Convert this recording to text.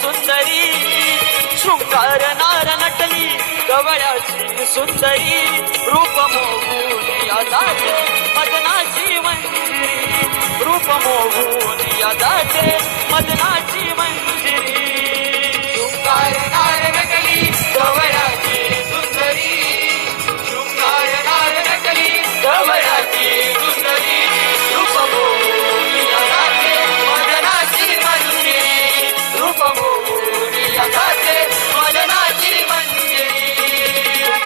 सुंदरी शृंगार नार नटली गवळ्याची सुंदरी रूप मोहून या जाते मदनाची मंजिरी रूप मोहून या जाते मदनाची